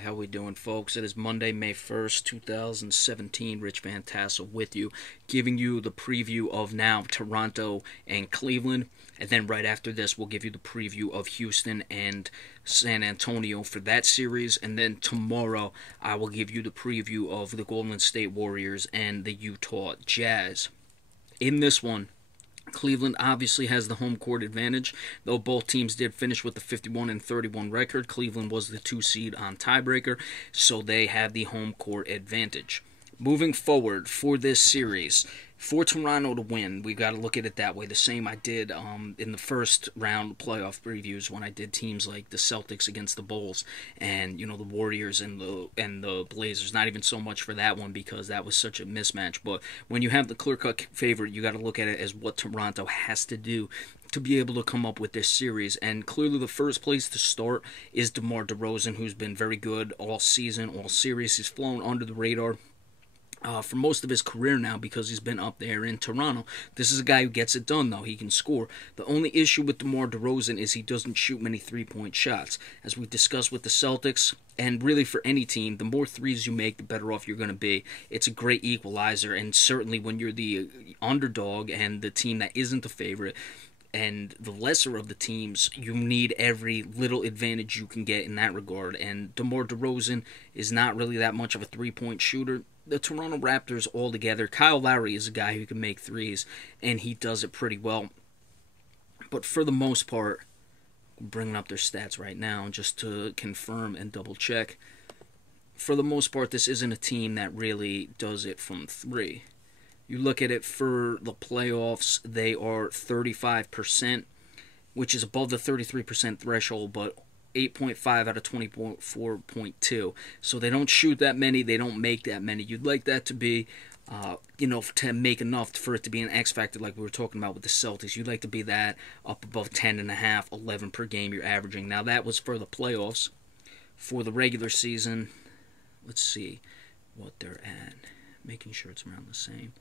how we doing, folks? It is Monday, May 1st, 2017. Rich Van Tassel with you, giving you the preview of now Toronto and Cleveland. And then right after this, we'll give you the preview of Houston and San Antonio for that series. And then tomorrow, I will give you the preview of the Golden State Warriors and the Utah Jazz. In this one, Cleveland obviously has the home court advantage, though both teams did finish with the 51-31 record. Cleveland was the 2 seed on tiebreaker, so they have the home court advantage. Moving forward for this series, for Toronto to win, we got to look at it that way. The same I did in the first round playoff previews when I did teams like the Celtics against the Bulls and the Warriors and the Blazers. Not even so much for that one because that was such a mismatch. But when you have the clear-cut favorite, you got to look at it as what Toronto has to do to be able to come up with this series. And clearly the first place to start is DeMar DeRozan, who's been very good all season, all series. He's flown under the radar for most of his career now because he's been up there in Toronto. This is a guy who gets it done, though. He can score. The only issue with DeMar DeRozan is he doesn't shoot many three-point shots. As we've discussed with the Celtics, and really for any team, the more threes you make, the better off you're going to be. It's a great equalizer, and certainly when you're the underdog and the team that isn't the favorite, and the lesser of the teams, you need every little advantage you can get in that regard. And DeMar DeRozan is not really that much of a three-point shooter. The Toronto Raptors altogether, Kyle Lowry is a guy who can make threes, and he does it pretty well. But for the most part, I'm bringing up their stats right now just to confirm and double-check. For the most part, this isn't a team that really does it from three. You look at it for the playoffs, they are 35%, which is above the 33% threshold, but 8.5 out of 24.2. So they don't shoot that many, they don't make that many. You'd like that to be, to make enough for it to be an X factor like we were talking about with the Celtics. You'd like to be that up above 10.5, 11 per game you're averaging. Now that was for the playoffs. For the regular season, let's see what they're at. Making sure it's around the same.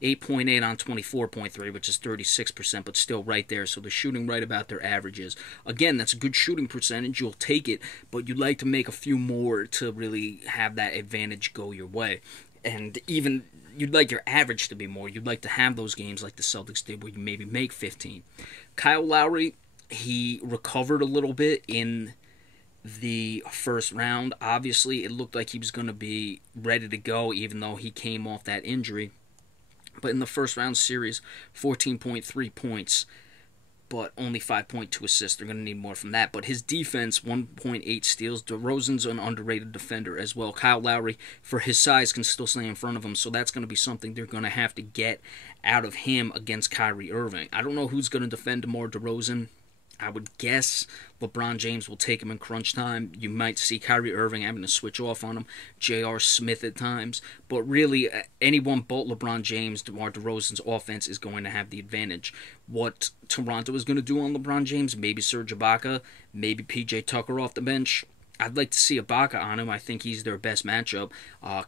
8.8 on 24.3, which is 36%, but still right there. So they're shooting right about their averages. Again, that's a good shooting percentage. You'll take it, but you'd like to make a few more to really have that advantage go your way. And even you'd like your average to be more. You'd like to have those games like the Celtics did where you maybe make 15. Kyle Lowry, he recovered a little bit in the first round. Obviously, it looked like he was going to be ready to go even though he came off that injury. But in the first round series, 14.3 points, but only 5.2 assists. They're going to need more from that. But his defense, 1.8 steals. DeRozan's an underrated defender as well. Kyle Lowry, for his size, can still stay in front of him. So that's going to be something they're going to have to get out of him against Kyrie Irving. I don't know who's going to defend DeMar DeRozan. I would guess LeBron James will take him in crunch time. You might see Kyrie Irving having to switch off on him, J.R. Smith at times. But really, anyone but LeBron James, DeMar DeRozan's offense is going to have the advantage. What Toronto is going to do on LeBron James, maybe Serge Ibaka, maybe P.J. Tucker off the bench. I'd like to see Ibaka on him. I think he's their best matchup.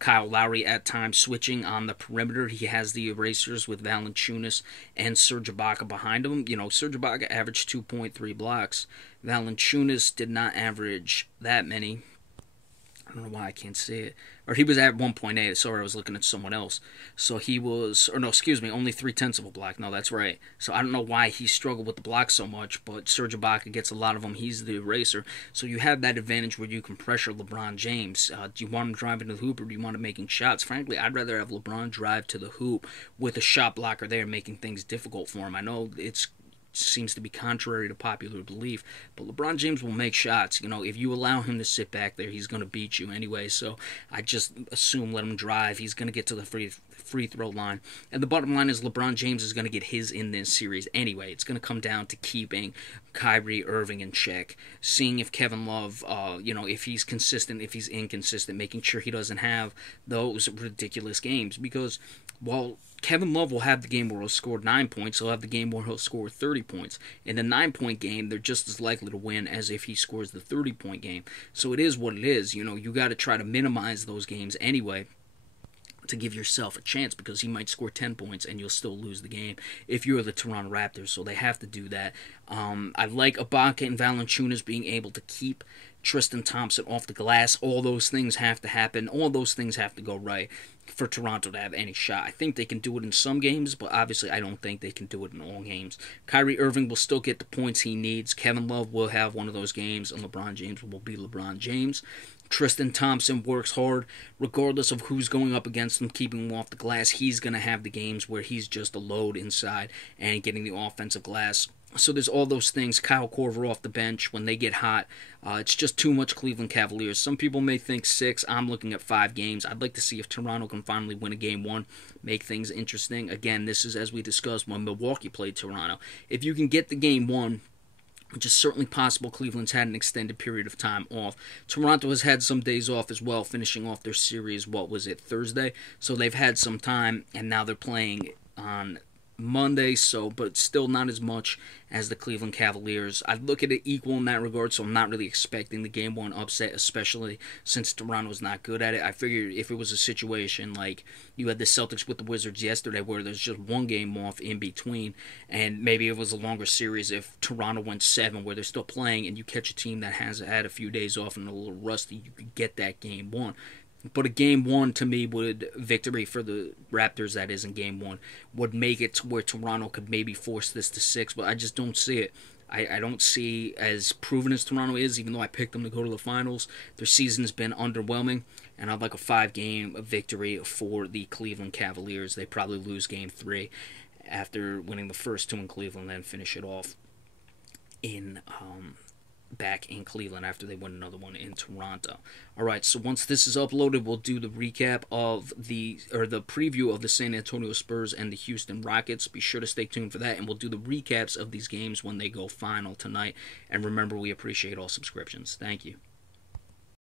Kyle Lowry at times switching on the perimeter. He has the erasers with Valanciunas and Serge Ibaka behind him. Serge Ibaka averaged 2.3 blocks. Valanciunas did not average that many. I don't know why I can't see it. Or he was at 1.8. Sorry, I was looking at someone else. So he was, only 0.3 of a block. No, that's right. So I don't know why he struggled with the block so much, but Serge Ibaka gets a lot of them. He's the eraser. So you have that advantage where you can pressure LeBron James. Do you want him driving to the hoop or do you want him making shots? Frankly, I'd rather have LeBron drive to the hoop with a shot blocker there making things difficult for him. I know it seems to be contrary to popular belief, but LeBron James will make shots. If you allow him to sit back there, he's going to beat you anyway. So I just assume let him drive. He's going to get to the free throw line. And the bottom line is LeBron James is going to get his in this series anyway. It's going to come down to keeping Kyrie Irving in check, seeing if Kevin Love, if he's consistent, if he's inconsistent, making sure he doesn't have those ridiculous games. Because while Kevin Love will have the game where he'll score 9 points, he'll have the game where he'll score 30 points. In the 9-point game, they're just as likely to win as if he scores the 30-point game. So it is what it is. You got to try to minimize those games anyway to give yourself a chance, because he might score 10 points and you'll still lose the game if you're the Toronto Raptors, so they have to do that. I like Ibaka and Valanciunas being able to keep Tristan Thompson off the glass. All those things have to happen. All those things have to go right for Toronto to have any shot. I think they can do it in some games, but obviously I don't think they can do it in all games. Kyrie Irving will still get the points he needs. Kevin Love will have one of those games, and LeBron James will be LeBron James. Tristan Thompson works hard, regardless of who's going up against him, keeping him off the glass. He's going to have the games where he's just a load inside and getting the offensive glass. So there's all those things. Kyle Korver off the bench when they get hot. It's just too much Cleveland Cavaliers. Some people may think 6. I'm looking at 5 games. I'd like to see if Toronto can finally win a game 1, make things interesting. Again, this is as we discussed when Milwaukee played Toronto. If you can get the game 1, which is certainly possible. Cleveland's had an extended period of time off. Toronto has had some days off as well, finishing off their series, what was it, Thursday? So they've had some time, and now they're playing on Monday, but still not as much as the Cleveland Cavaliers. I'd look at it equal in that regard, so I'm not really expecting the game 1 upset, especially since Toronto's not good at it. I figured if it was a situation like you had the Celtics with the Wizards yesterday where there's just one game off in between, and maybe it was a longer series if Toronto went 7 where they're still playing and you catch a team that has had a few days off and a little rusty, you could get that game 1. But a game 1, to me, victory for the Raptors, that is, in game 1, would make it to where Toronto could maybe force this to 6, but I just don't see it. I don't see, as proven as Toronto is, even though I picked them to go to the finals, their season's been underwhelming, and I'd like a 5-game victory for the Cleveland Cavaliers. They probably lose game 3 after winning the first 2 in Cleveland, then finish it off in back in Cleveland after they win another one in Toronto. Alright, so once this is uploaded, we'll do the recap of the preview of the San Antonio Spurs and the Houston Rockets. Be sure to stay tuned for that, and we'll do the recaps of these games when they go final tonight. And remember, we appreciate all subscriptions. Thank you.